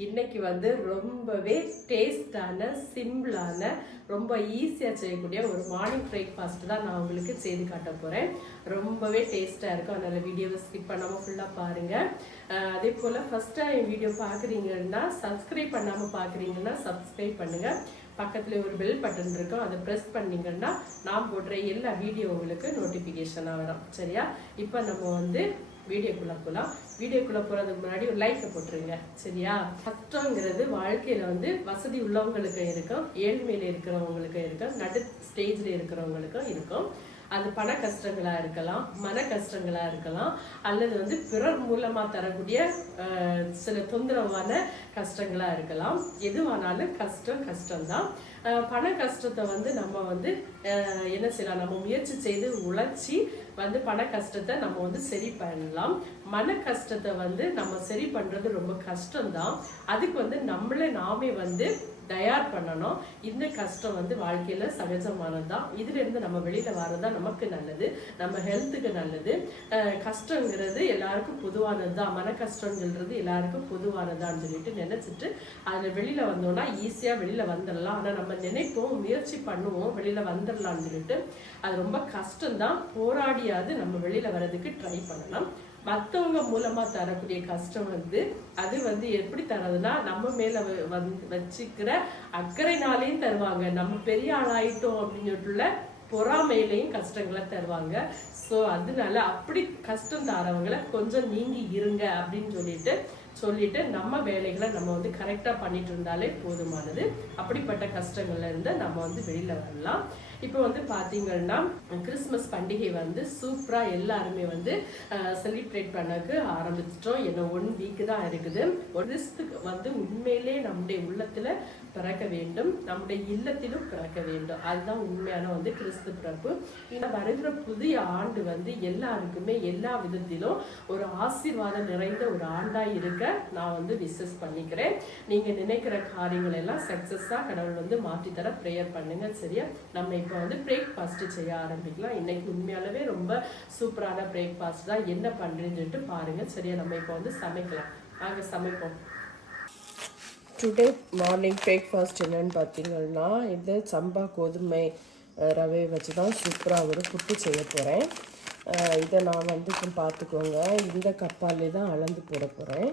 இன்னைக்கு வந்து ரொம்பவே டேஸ்டான சிம்பிளான ரொம்ப ஈஸியாக செய்யக்கூடிய ஒரு மார்னிங் பிரேக்ஃபாஸ்ட் தான் நான் உங்களுக்கு செய்து காட்ட போகிறேன் ரொம்பவே டேஸ்ட்டாக இருக்கும். அதனால் வீடியோவை ஸ்கிப் பண்ணாமல் ஃபுல்லாக பாருங்கள் அதே போல் ஃபஸ்ட்டாக என் வீடியோ பார்க்குறீங்கன்னா சப்ஸ்கிரைப் பண்ணாமல் பார்க்குறீங்கன்னா சப்ஸ்கிரைப் பண்ணுங்கள் பக்கத்தில் ஒரு பெல் பட்டன் இருக்கும். அதை ப்ரெஸ் பண்ணிங்கன்னா நான் போடுற எல்லா வீடியோ உங்களுக்கு நோட்டிஃபிகேஷனாக வரும். சரியா? இப்போ நம்ம வந்து வீடியோக்குள்ளே போகலாம் வீடியோக்குள்ளே போகிறதுக்கு முன்னாடி ஒரு லைக்கை போட்டுருங்க. சரியா? கஷ்டங்கிறது வாழ்க்கையில் வந்து வசதி உள்ளவங்களுக்கு இருக்கும் ஏழ்மையில் இருக்கிறவங்களுக்கு இருக்கும் நடு ஸ்டேஜில் இருக்கிறவங்களுக்கும் இருக்கும். அது பண கஷ்டங்களா இருக்கலாம் மன கஷ்டங்களா இருக்கலாம் அல்லது வந்து பிறர் மூலமா தரக்கூடிய சில தொந்தரவான கஷ்டங்களா இருக்கலாம். எதுவானாலும் கஷ்டம் கஷ்டம்தான். பண கஷ்டத்தை வந்து நம்ம வந்து என்ன செய்யலாம்? நம்ம முயற்சி செய்து உழைச்சி வந்து பண கஷ்டத்தை நம்ம வந்து சரி பண்ணலாம். மன கஷ்டத்தை வந்து நம்ம சரி பண்றது ரொம்ப கஷ்டம்தான். அதுக்கு வந்து நம்மளே நாமே வந்து தயார் பண்ணணும். இந்த கஷ்டம் வந்து வாழ்க்கையில் சகஜமானதுதான். தான் இதுலேருந்து நம்ம வெளியில தான் நமக்கு நல்லது. நம்ம ஹெல்த்துக்கு நல்லது. கஷ்டங்கிறது எல்லாருக்கும் பொதுவானது தான் மன கஷ்டங்கிறது எல்லாருக்கும் பொதுவானதான்னு சொல்லிட்டு நினச்சிட்டு அதில் வெளியில் வந்தோம்னா ஈஸியாக வெளியில் வந்துடலாம். ஆனால் நம்ம நினைப்போம் முயற்சி பண்ணுவோம் வெளியில் வந்துடலாம்னு சொல்லிட்டு அது ரொம்ப கஷ்டம்தான். போராடியாவது நம்ம வெளியில் வர்றதுக்கு ட்ரை பண்ணலாம். மற்றவங்க மூலமா தரக்கூடிய கஷ்டம் வந்து அது வந்து எப்படி தரதுன்னா நம்ம மேல வ- வந்து வச்சுக்கிற அக்கறைனாலையும் தருவாங்க. நம்ம பெரிய ஆளாயிட்டோம் அப்படின்னு சொல்லிட்டுள்ள பொறாமையிலையும் கஷ்டங்களை தருவாங்க. ஸோ அதனால அப்படி கஷ்டம் தரவங்களை கொஞ்சம் நீங்கி இருங்க அப்படின்னு சொல்லிட்டு சொல்லிட்டு நம்ம வேலைகளை நம்ம வந்து கரெக்டாக பண்ணிட்டு இருந்தாலே போதுமானது. அப்படிப்பட்ட கஷ்டங்கள்ல இருந்து நம்ம வந்து வெளியில வரலாம். இப்போ வந்து பாத்தீங்கன்னா கிறிஸ்மஸ் பண்டிகை வந்து சூப்பரா எல்லாருமே வந்து செலிப்ரேட் பண்ணக்கு ஆரம்பிச்சிட்டோம். என்ன ஒன் வீக் தான் இருக்குது. ஒரு கிறிஸ்துக்கு வந்து உண்மையிலே நம்முடைய உள்ளத்துல பிறக்க வேண்டும். நம்முடைய இல்லத்திலும் பிறக்க வேண்டும். அதுதான் உண்மையான வந்து கிறிஸ்து பிறப்பு. இந்த வருகிற புதிய ஆண்டு வந்து எல்லாருக்குமே எல்லா விதத்திலும் ஒரு ஆசீர்வாதம் நிறைந்த ஒரு ஆண்டா இருக்க நான் வந்து விசஸ் பண்ணிக்கிறேன். நீங்க நினைக்கிற காரியங்கள் எல்லாம் சக்சஸா கடவுள் வந்து மாற்றி தர ப்ரேயர் பண்ணுங்க சரியா? நம்ம இப்போ இப்போ வந்து பிரேக்ஃபாஸ்ட் செய்ய ஆரம்பிக்கலாம். இன்னைக்கு உண்மையாலவே ரொம்ப சூப்பரான பிரேக்ஃபாஸ்ட் தான். என்ன பண்றேன்னு சொல்லிட்டு பாருங்க. சரியா நம்ம இப்போ வந்து சமைக்கலாம். வாங்க சமைப்போம். டுடே மார்னிங் பிரேக்ஃபாஸ்ட் என்னன்னு பார்த்தீங்கன்னா இது சம்பா கோதுமை ரவையை வச்சு தான் சூப்பராக ஒரு புட்டு செய்ய போகிறேன் இதை நான் வந்து இப்போ பார்த்துக்கோங்க. இந்த கப்பாலே தான் அளந்து போட போகிறேன்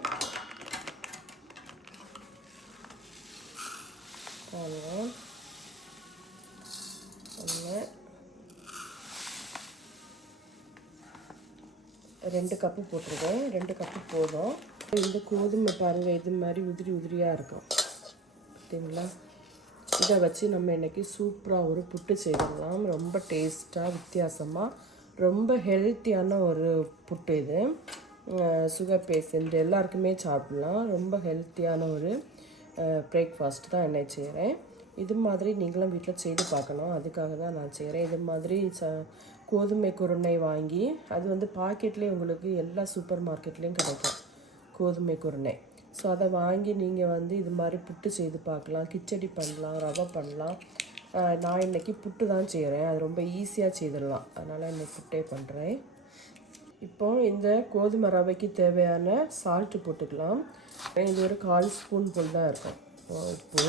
ரெண்டு கப்பு போட்டிருக்கேன் ரெண்டு கப்பு போதும். இந்த கோதுமை பாருங்கள் இது மாதிரி உதிரி உதிரியாக இருக்கும். பார்த்தீங்களா இதை வச்சு நம்ம இன்றைக்கி சூப்பராக ஒரு புட்டு செய்திடலாம் ரொம்ப டேஸ்ட்டாக வித்தியாசமாக ரொம்ப ஹெல்த்தியான ஒரு புட்டு இது. சுகர் பேஷண்ட் எல்லாருக்குமே சாப்பிடலாம். ரொம்ப ஹெல்த்தியான ஒரு பிரேக்ஃபாஸ்ட் தான் என்ன செய்கிறேன் இது மாதிரி நீங்களும் வீட்டில் செய்து பார்க்கணும். அதுக்காக தான் நான் செய்கிறேன் இது மாதிரி ச கோதுமை குருணை வாங்கி அது வந்து பாக்கெட்லேயே உங்களுக்கு எல்லா சூப்பர் மார்க்கெட்லேயும் கிடைக்கும். கோதுமை குருணை. ஸோ அதை வாங்கி நீங்கள் வந்து இது மாதிரி புட்டு செய்து பார்க்கலாம். கிச்சடி பண்ணலாம் ரவை பண்ணலாம். நான் இன்னைக்கு புட்டு தான் செய்கிறேன் அது ரொம்ப ஈஸியாக செய்திடலாம். அதனால் இன்றைக்கி புட்டே பண்ணுறேன் இப்போ இந்த கோதுமை ரவைக்கு தேவையான சால்ட்டு போட்டுக்கலாம். இது ஒரு கால் ஸ்பூன் போல் தான் இருக்கும். உப்பு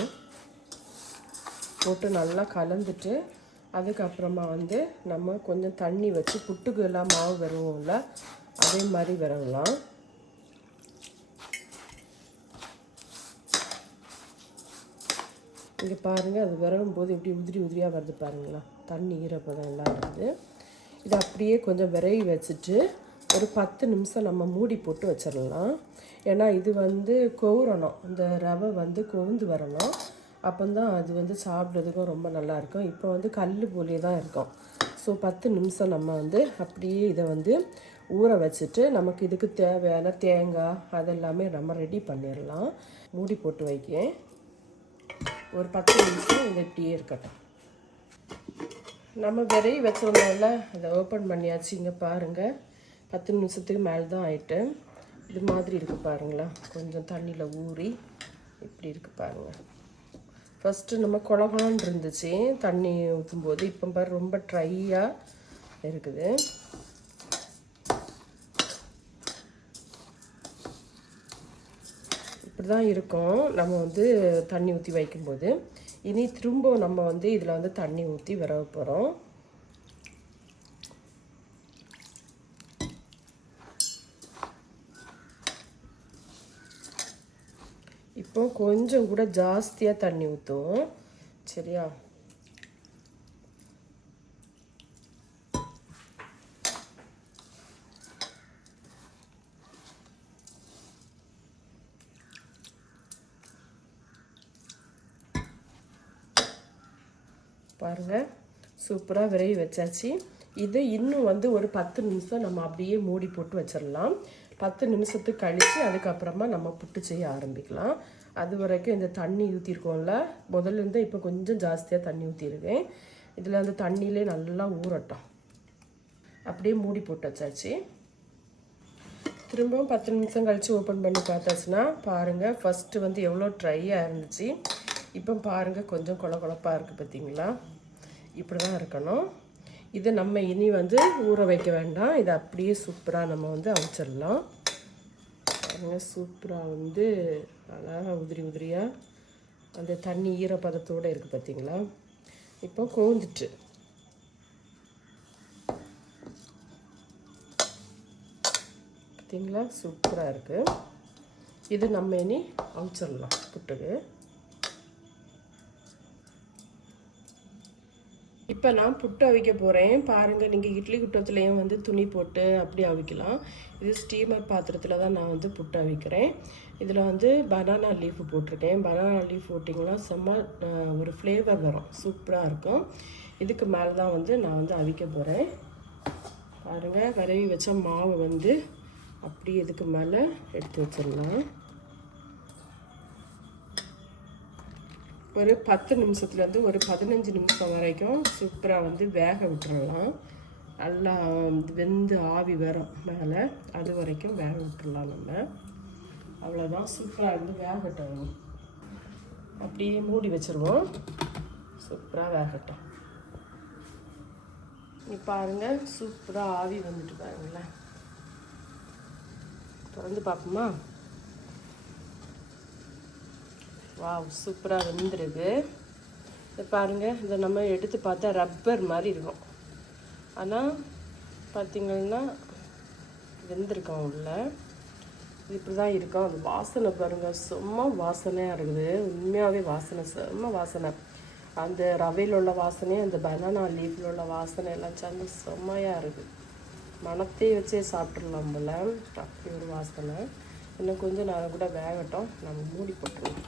போட்டு நல்லா கலந்துட்டு அதுக்கப்புறமா வந்து நம்ம கொஞ்சம் தண்ணி வச்சு புட்டுக்கு எல்லாம் மாவு வருவோம்ல அதே மாதிரி வரலாம் இங்கே பாருங்கள் அது விரவும் போது எப்படி உதிரி உதிரியாக வருது பாருங்களா தண்ணி ஈரப்பதம் எல்லாம் இருக்குது இதை அப்படியே கொஞ்சம் விரைவி வச்சுட்டு ஒரு பத்து நிமிஷம் நம்ம மூடி போட்டு வச்சிடலாம். ஏன்னா இது வந்து கவுரணும் இந்த ரவை வந்து கொவுந்து வரணும். அப்போந்தான் அது வந்து சாப்பிட்றதுக்கும் ரொம்ப நல்லா இருக்கும் இப்போ வந்து கல் போலே தான் இருக்கும். ஸோ பத்து நிமிஷம் நம்ம வந்து அப்படியே இதை வந்து ஊற வச்சுட்டு நமக்கு இதுக்கு தேவையான தேங்காய் அதெல்லாமே நம்ம ரெடி பண்ணிடலாம். மூடி போட்டு வைக்கேன். ஒரு பத்து நிமிஷம் இது இப்படியே இருக்கட்டும். நம்ம விரைவி வச்சிருந்தோம்ல அதை ஓப்பன் பண்ணியாச்சு. இங்கே பாருங்கள் பத்து நிமிஷத்துக்கு மேலே தான் ஆயிட்டு இது மாதிரி இருக்குது பாருங்களா கொஞ்சம் தண்ணியில் ஊறி இப்படி இருக்குது பாருங்கள் ஃபஸ்ட்டு நம்ம குழகுழன்னு இருந்துச்சு. தண்ணி ஊற்றும்போது இப்போ பாரு ரொம்ப ட்ரையாக இருக்குது. இப்படி தான் இருக்கும். நம்ம வந்து தண்ணி ஊற்றி வைக்கும்போது. இனி திரும்ப நம்ம வந்து இதில் வந்து தண்ணி ஊற்றி விரவ போகிறோம் இப்போ கொஞ்சம் கூட ஜாஸ்தியாக தண்ணி ஊற்றும் சரியா? பாருங்கள் சூப்பராக விரைவி வச்சாச்சு. இது இன்னும் வந்து ஒரு பத்து நிமிஷம் நம்ம அப்படியே மூடி போட்டு வச்சிடலாம் பத்து நிமிஷத்துக்கு கழித்து அதுக்கப்புறமா நம்ம புட்டு செய்ய ஆரம்பிக்கலாம். அது வரைக்கும் இந்த தண்ணி ஊற்றிருக்கோம்ல முதல்லேருந்து இப்போ கொஞ்சம் ஜாஸ்தியாக தண்ணி ஊற்றிருக்கேன் இதில் அந்த தண்ணியிலே நல்லா ஊறட்டும். அப்படியே மூடி போட்டு வச்சாச்சு. திரும்பவும் பத்து நிமிஷம் கழித்து ஓப்பன் பண்ணி பார்த்தாச்சுன்னா பாருங்கள் ஃபஸ்ட்டு வந்து எவ்வளோ ட்ரையாக இருந்துச்சு. இப்போ பாருங்கள் கொஞ்சம் கொல குழப்பாக இருக்குது பார்த்தீங்களா இப்படி தான் இருக்கணும். இது நம்ம இனி வந்து ஊற வைக்க வேண்டாம். இதை அப்படியே சூப்பராக நம்ம வந்து அவிச்சிடலாம். பாருங்கள் சூப்பராக வந்து அழகாக உதிரி உதிரியாக அந்த தண்ணி ஈரப்பதத்தோடு இருக்குது பார்த்தீங்களா இப்போ கோந்துட்டு. பார்த்தீங்களா சூப்பராக இருக்குது இது நம்ம இனி அவிச்சிடலாம் புட்டுக்கு. இப்போ நான் புட்டு அவிக்க போகிறேன் பாருங்கள் நீங்கள் இட்லி குட்டத்துலேயும் வந்து துணி போட்டு அப்படி அவிக்கலாம். இது ஸ்டீமர் பாத்திரத்தில் தான் நான் வந்து புட்டு அவிக்கிறேன். இதில் வந்து பனானா லீஃப் போட்டிருக்கேன். பனானா லீஃப் போட்டிங்கன்னா செம்ம ஒரு ஃப்ளேவர் வரும். சூப்பராக இருக்கும். இதுக்கு மேலே தான் வந்து நான் வந்து அவிக்க போகிறேன் பாருங்கள் வரவி வச்ச மாவு வந்து அப்படியே இதுக்கு மேலே எடுத்து வச்சிடலாம். ஒரு பத்து நிமிஷத்துலேருந்து ஒரு பதினஞ்சு நிமிஷம் வரைக்கும் சூப்பராக வந்து வேக விட்டுறலாம். நல்லா வெந்து ஆவி வரும் மேலே அது வரைக்கும் வேக விட்டுறலாம் நம்ம. அவ்வளோதான் சூப்பராக இருந்து வேகட்டும். அப்படியே மூடி வச்சுருவோம். சூப்பராக வேகட்டும். நீ பாருங்கள் சூப்பராக ஆவி வந்துட்டு பாருங்களேன். திறந்து பார்ப்போமா? வாவ் சூப்பராக வெந்திருக்கு. இது பாருங்கள் இதை நம்ம எடுத்து பார்த்தா ரப்பர் மாதிரி இருக்கும். ஆனால் பார்த்திங்கன்னா வெந்திருக்கோம் உள்ள. இப்படி தான் இருக்கும். அது வாசனை பாருங்கள் செம்ம வாசனையாக இருக்குது. உண்மையாகவே வாசனை செம்ம வாசனை. அந்த ரவையில் உள்ள வாசனையும் அந்த பனானா லீஃபில் உள்ள வாசனை எல்லாம் சேர்ந்து செம்மையாக இருக்குது மணத்தையே வச்சே சாப்பிட்றலாம் போல். அப்படி ஒரு வாசனை. இன்னும் கொஞ்சம் நேரம் கூட வேகட்டும். நம்ம மூடி போட்டுருவோம்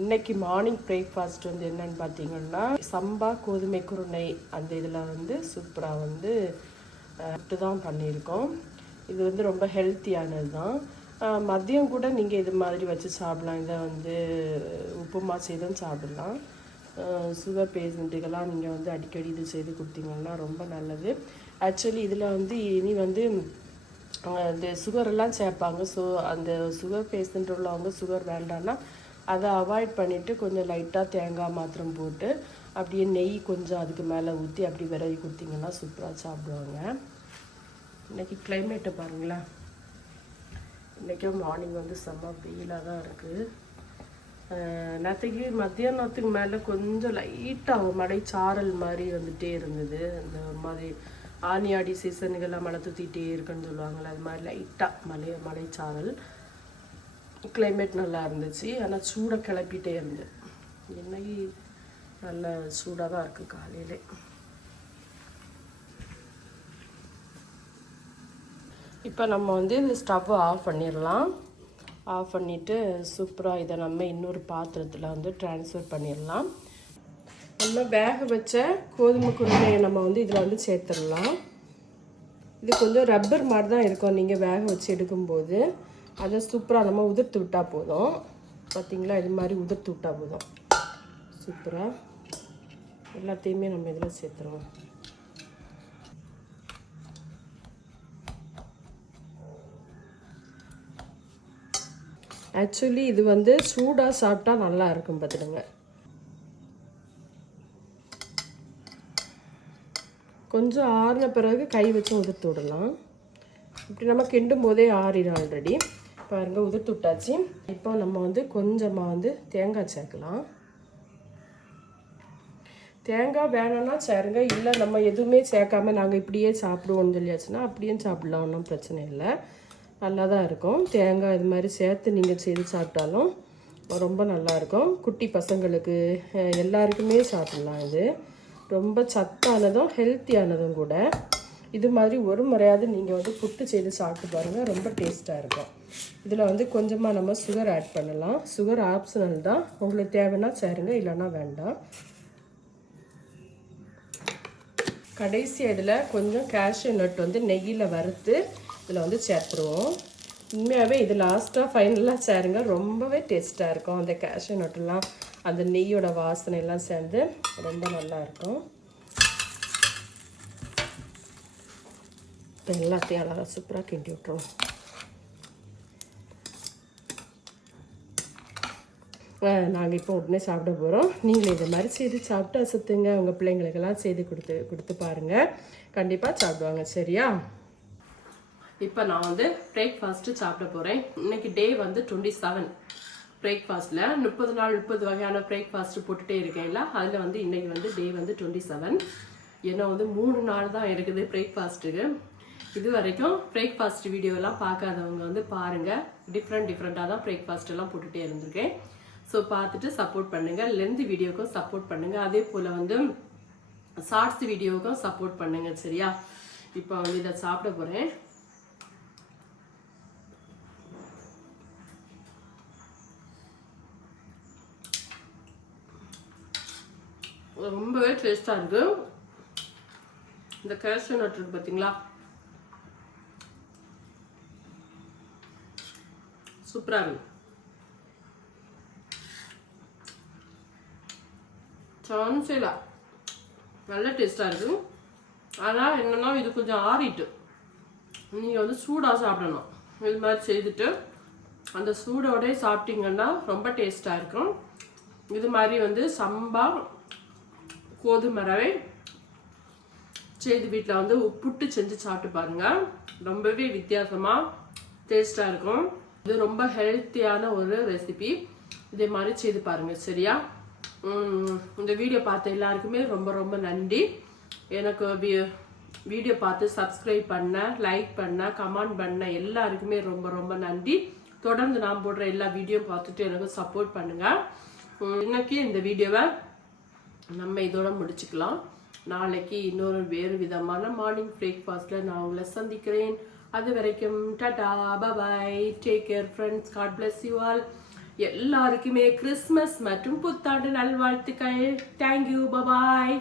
இன்னைக்கு மார்னிங் பிரேக்ஃபாஸ்ட் வந்து என்னன்னு பார்த்தீங்கன்னா சம்பா கோதுமை குருணை அந்த இதில் வந்து சூப்பராக வந்து விட்டு தான் பண்ணியிருக்கோம். இது வந்து ரொம்ப ஹெல்த்தியானது தான் மதியம் கூட நீங்கள் இது மாதிரி வச்சு சாப்பிடலாம். இதை வந்து உப்புமா செய்தும் சாப்பிடலாம். சுகர் பேஷண்ட்டுக்கெல்லாம் நீங்கள் வந்து அடிக்கடி இது செய்து கொடுத்தீங்கன்னா ரொம்ப நல்லது. ஆக்சுவலி இதில் வந்து இனி வந்து இந்த சுகர் எல்லாம் சேர்ப்பாங்க. ஸோ அந்த சுகர் பேஷண்ட் உள்ளவங்க சுகர் வேண்டாம்னா அதை அவாய்ட் பண்ணிவிட்டு கொஞ்சம் லைட்டாக தேங்காய் மாத்திரம் போட்டு அப்படியே நெய் கொஞ்சம் அதுக்கு மேலே ஊற்றி அப்படி விரவி கொடுத்தீங்கன்னா சூப்பராக சாப்பிடுவாங்க. இன்றைக்கி கிளைமேட்டை பாருங்களேன். இன்றைக்கும் மார்னிங் வந்து செம்ம வெயிலாக தான் இருக்குது நேற்றுக்கு மத்தியானத்துக்கு மேலே கொஞ்சம் லைட்டாக மடை சாரல் மாதிரி வந்துகிட்டே இருந்தது. அந்த ஒரு மாதிரி ஆனி ஆடி சீசனுக்கெல்லாம் மழை தூத்திட்டே இருக்குன்னு சொல்லுவாங்கள்ல அது மாதிரி லைட்டாக மலை மழைச்சாரல் கிளைமேட் நல்லா இருந்துச்சு. ஆனால் சூடை கிளப்பிட்டே இருந்தது. இன்னைக்கு நல்ல சூடாக தான் இருக்குது காலையிலே. இப்போ நம்ம வந்து இந்த ஸ்டவ்வை ஆஃப் பண்ணிடலாம் ஆஃப் பண்ணிவிட்டு சூப்பராக இதை நம்ம இன்னொரு பாத்திரத்தில் வந்து ட்ரான்ஸ்ஃபர் பண்ணிடலாம் நம்ம வேக வச்ச கோதுமை குருமையை நம்ம வந்து இதில் வந்து சேர்த்துடலாம் இது கொஞ்சம் ரப்பர் மாதிரி தான் இருக்கும். நீங்கள் வேக வச்சு எடுக்கும்போது. அதை சூப்பராக நம்ம உதிர்த்து விட்டால் போதும். பார்த்தீங்களா இது மாதிரி உதிர்த்து விட்டால் போதும். சூப்பராக எல்லாத்தையுமே நம்ம இதில் சேர்த்துருவோம். ஆக்சுவலி இது வந்து சூடாக சாப்பிட்டா நல்லா இருக்கும் பார்த்துடுங்க கொஞ்சம் ஆறின பிறகு கை வச்சு உதிர்த்து விடலாம். இப்படி நம்ம கிண்டும் போதே ஆறிடும் ஆல்ரெடி பாருங்க உதிர்த்து விட்டாச்சு. இப்போ நம்ம வந்து கொஞ்சமாக வந்து தேங்காய் சேர்க்கலாம். தேங்காய் வேணும்னா சேருங்க இல்லை நம்ம எதுவுமே சேர்க்காம நாங்கள் இப்படியே சாப்பிடுவோம்னு சொல்லியாச்சுன்னா அப்படியே சாப்பிடலாம் ஒன்றும் பிரச்சனை இல்லை. நல்லா தான் இருக்கும். தேங்காய் இது மாதிரி சேர்த்து நீங்கள் செய்து சாப்பிட்டாலும் ரொம்ப நல்லாயிருக்கும் குட்டி பசங்களுக்கு எல்லாருக்குமே சாப்பிடலாம் இது. ரொம்ப சத்தானதும் ஹெல்த்தியானதும் கூட. இது மாதிரி ஒரு முறையாவது நீங்கள் வந்து புட்டு செய்து சாப்பிட்டு பாருங்கள் ரொம்ப டேஸ்ட்டாக இருக்கும். இதில் வந்து கொஞ்சமாக நம்ம சுகர் ஆட் பண்ணலாம். சுகர் ஆப்ஷனல் தான். உங்களுக்கு தேவைன்னா சேருங்க இல்லைன்னா வேண்டாம். கடைசி இதில் கொஞ்சம் கேஷ்யூ நட் வந்து நெய்யில் வறுத்து இதில் வந்து சேர்த்துருவோம். உண்மையாகவே இது லாஸ்ட்டாக ஃபைனலாக சேருங்க. ரொம்பவே டேஸ்ட்டாக இருக்கும் அந்த கேஷ்யூ நட்டெல்லாம் அந்த நெய்யோட வாசனை எல்லாம் சேர்ந்து ரொம்ப நல்லா இருக்கும். இப்போ எல்லாத்தையும் அழகாக சூப்பராக கிண்டி விட்ருவோம் நாங்கள் இப்போ உடனே சாப்பிட போகிறோம் நீங்கள் இது மாதிரி செய்து சாப்பிட்டு அசத்துங்க. உங்கள் பிள்ளைங்களுக்கெல்லாம் செய்து கொடுத்து கொடுத்து பாருங்கள் கண்டிப்பாக சாப்பிடுவாங்க. சரியா? இப்போ நான் வந்து பிரேக்ஃபாஸ்ட்டு சாப்பிட போகிறேன் இன்னைக்கு டே வந்து டுவெண்ட்டி செவன் பிரேக்ஃபாஸ்ட்டில் முப்பது நாள் முப்பது வகையான ப்ரேக்ஃபாஸ்ட்டு போட்டுகிட்டே இருக்கேன் இருக்கேன்ல அதில் வந்து இன்றைக்கி வந்து டே வந்து டுவெண்ட்டி செவன் ஏன்னா வந்து மூணு நாள் தான் இருக்குது பிரேக்ஃபாஸ்ட்டுக்கு இது வரைக்கும் பிரேக்ஃபாஸ்ட் வீடியோலாம் பார்க்காதவங்க வந்து பாருங்கள் டிஃப்ரெண்ட் டிஃப்ரெண்ட்டாக தான் பிரேக்ஃபாஸ்ட் எல்லாம் போட்டுகிட்டே இருந்திருக்கேன். ஸோ பார்த்துட்டு சப்போர்ட் பண்ணுங்கள் லென்த் வீடியோக்கும் சப்போர்ட் பண்ணுங்கள் அதே போல் வந்து ஷார்ட்ஸ் வீடியோவுக்கும் சப்போர்ட் பண்ணுங்கள் சரியா? இப்போ வந்து இதை சாப்பிட போகிறேன் ரொம்பவே டேஸ்டாக இருக்கு. இந்த கேஷ்யூ நட் இருக்கு பார்த்தீங்களா சூப்பராக இருக்கு நல்ல டேஸ்ட்டாக இருக்கும் ஆனால் என்னன்னா இது கொஞ்சம் ஆறிட்டு. நீங்கள் வந்து சூடாக சாப்பிடணும். இது மாதிரி செய்துட்டு அந்த சூடோடே சாப்பிட்டீங்கன்னா ரொம்ப டேஸ்ட்டாக இருக்கும். இது மாதிரி வந்து சம்பா கோதுமை ரவை செய்து வீட்டில் வந்து புட்டு செஞ்சு சாப்பிட்டு பாருங்கள் ரொம்பவே வித்தியாசமாக டேஸ்ட்டாக இருக்கும். இது ரொம்ப ஹெல்த்தியான ஒரு ரெசிபி இதே மாதிரி செய்து பாருங்கள் சரியா? இந்த வீடியோ பார்த்த எல்லாருக்குமே ரொம்ப ரொம்ப நன்றி. எனக்கு வீடியோ பார்த்து சப்ஸ்கிரைப் பண்ண லைக் பண்ண கமெண்ட் பண்ண எல்லாருக்குமே ரொம்ப ரொம்ப நன்றி. தொடர்ந்து நான் போடுற எல்லா வீடியோ பார்த்துட்டு எனக்கு சப்போர்ட் பண்ணுங்க. இன்னைக்கு இந்த வீடியோவை நம்ம இதோட முடிச்சுக்கலாம். நாளைக்கு இன்னொரு வேறு விதமான மார்னிங் பிரேக்ஃபாஸ்ட்டில் நான் உங்களை சந்திக்கிறேன். அது வரைக்கும் tata bye bye take care friends God bless you all எல்லாருக்குமே கிறிஸ்மஸ் மற்றும் புத்தாண்டு நல்வாழ்த்துக்கள். Thank you bye bye